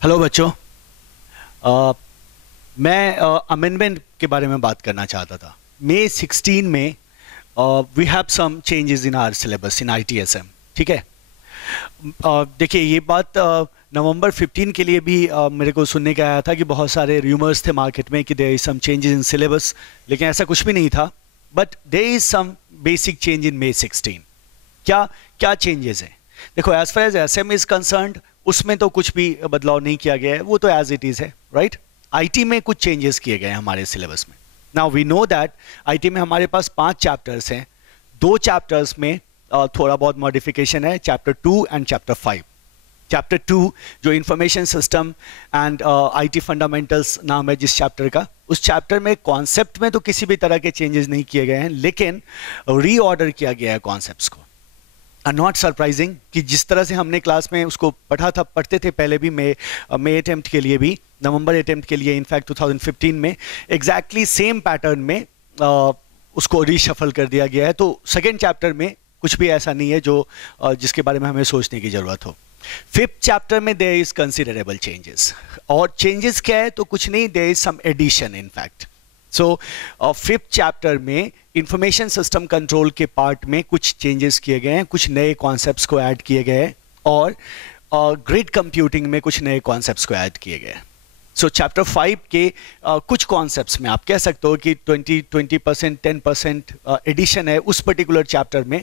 Hello बच्चों। अ, मैं amendment के बारे में बात करना चाहता था। मई 16 में we have some changes in our syllabus in ITSM. ठीक है। देखिए, ये बात नवंबर 15 के लिए भी मेरे को सुनने का आया था कि बहुत सारे र्यूमर्स थे मार्केट में कि there is some changes in syllabus, लेकिन ऐसा कुछ भी नहीं था। But there is some basic change in May 16। क्या क्या चेंजेस हैं? देखो, as far as SM is concerned, उसमें तो कुछ भी बदलाव नहीं किया गया है, वो तो एज इट इज है, राइट। आईटी में कुछ चेंजेस किए गए हैं हमारे सिलेबस में। Now we know that IT में हमारे पास 5 चैप्टर्स हैं। 2 चैप्टर्स में थोड़ा बहुत मॉडिफिकेशन है, चैप्टर 2 एंड चैप्टर 5। चैप्टर 2 जो information system and IT fundamentals नाम है जिस चैप्टर का, उस चैप्टर में कॉन्सेप्ट में तो किसी भी तरह के चेंजेस नहीं किए गए हैं, लेकिन रीऑर्डर किया गया है कॉन्सेप्ट्स को। नॉट सरप्राइजिंग कि जिस तरह से हमने क्लास में उसको पढ़ते थे पहले भी, मई अटेम्प्ट के लिए भी, नवंबर अटेम्प्ट के लिए, इनफैक्ट 2015 में एग्जैक्टली सेम पैटर्न में उसको रीशफल कर दिया गया है। तो सेकेंड चैप्टर में कुछ भी ऐसा नहीं है जो जिसके बारे में हमें सोचने की जरूरत हो। 5th चैप्टर में देयर इज कंसिडरेबल चेंजेस। और चेंजेस क्या है? तो कुछ नहीं, there is some addition in fact. So 5th chapter में इंफॉर्मेशन सिस्टम कंट्रोल के पार्ट में कुछ चेंजेस किए गए हैं, कुछ नए कॉन्सेप्ट्स को ऐड किए गए हैं, और ग्रिड कंप्यूटिंग में कुछ नए कॉन्सेप्ट्स को ऐड किए गए हैं। सो चैप्टर 5 के कुछ कॉन्सेप्ट्स में आप कह सकते हो कि 20% 10% एडिशन है उस पर्टिकुलर चैप्टर में।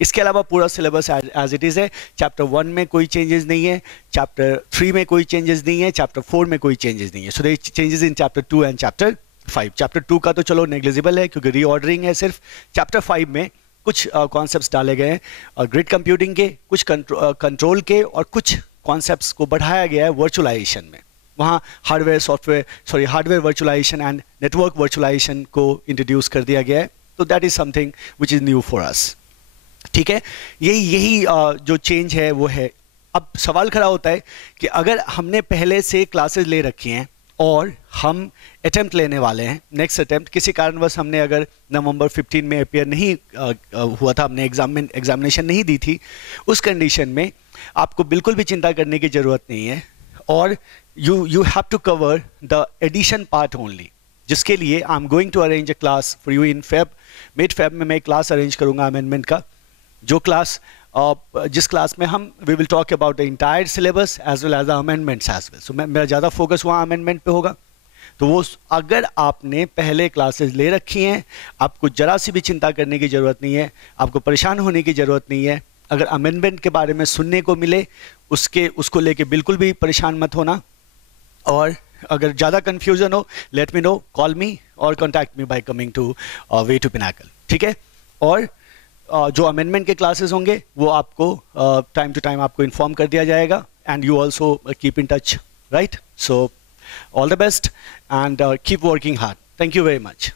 इसके अलावा पूरा सिलेबस एज इट इज है। चैप्टर 1 में कोई चेंजेस नहीं है, चैप्टर 3 में कोई चेंजेस नहीं है, चैप्टर 4 में कोई चेंजेस नहीं है। So there changes in chapter 2 and chapter 5। Chapter 2 का तो चलो नेग्लिजिबल है क्योंकि रीऑर्डरिंग है सिर्फ। चैप्टर 5 में कुछ कॉन्सेप्ट्स डाले गए हैं ग्रिड कंप्यूटिंग के, कुछ कंट्रोल के, और कुछ कॉन्सेप्ट्स को बढ़ाया गया है वर्चुअलाइजेशन में। वहाँ hardware virtualization and network virtualization को इंट्रोड्यूस कर दिया गया है। तो that is something which is new for us. ठीक है, यही जो चेंज है वो है। अब सवाल खड़ा होता है कि अगर हमने पहले से क्लासेस ले रखी हैं और हम अटेम्प्ट लेने वाले हैं, नेक्स्ट अटेम्प्ट, किसी कारणवश हमने अगर नवंबर 15 में अपियर नहीं हुआ था, हमने एग्जामिनेशन नहीं दी थी, उस कंडीशन में आपको बिल्कुल भी चिंता करने की ज़रूरत नहीं है। और you have to cover the addition part only, जिसके लिए I am going to arrange a class for you in mid Feb में मैं क्लास अरेंज करूंगा अमेंडमेंट का, जो क्लास जिस क्लास में हम we will talk about the entire syllabus as well as the amendments as well. So मेरा ज़्यादा फोकस वहाँ अमेंडमेंट पे होगा। तो वो अगर आपने पहले क्लासेस ले रखी हैं, आपको जरा सी भी चिंता करने की ज़रूरत नहीं है, आपको परेशान होने की ज़रूरत नहीं है। अगर अमेंडमेंट के बारे में सुनने को मिले उसको लेके बिल्कुल भी परेशान मत होना। और अगर ज़्यादा कन्फ्यूजन हो, let me know, call me और contact me by coming to way to Pinnacle. ठीक है। और जो अमेंडमेंट के क्लासेस होंगे वो आपको टाइम टू टाइम आपको इन्फॉर्म कर दिया जाएगा, and you also keep in touch, right? So all the best and keep working hard. Thank you very much.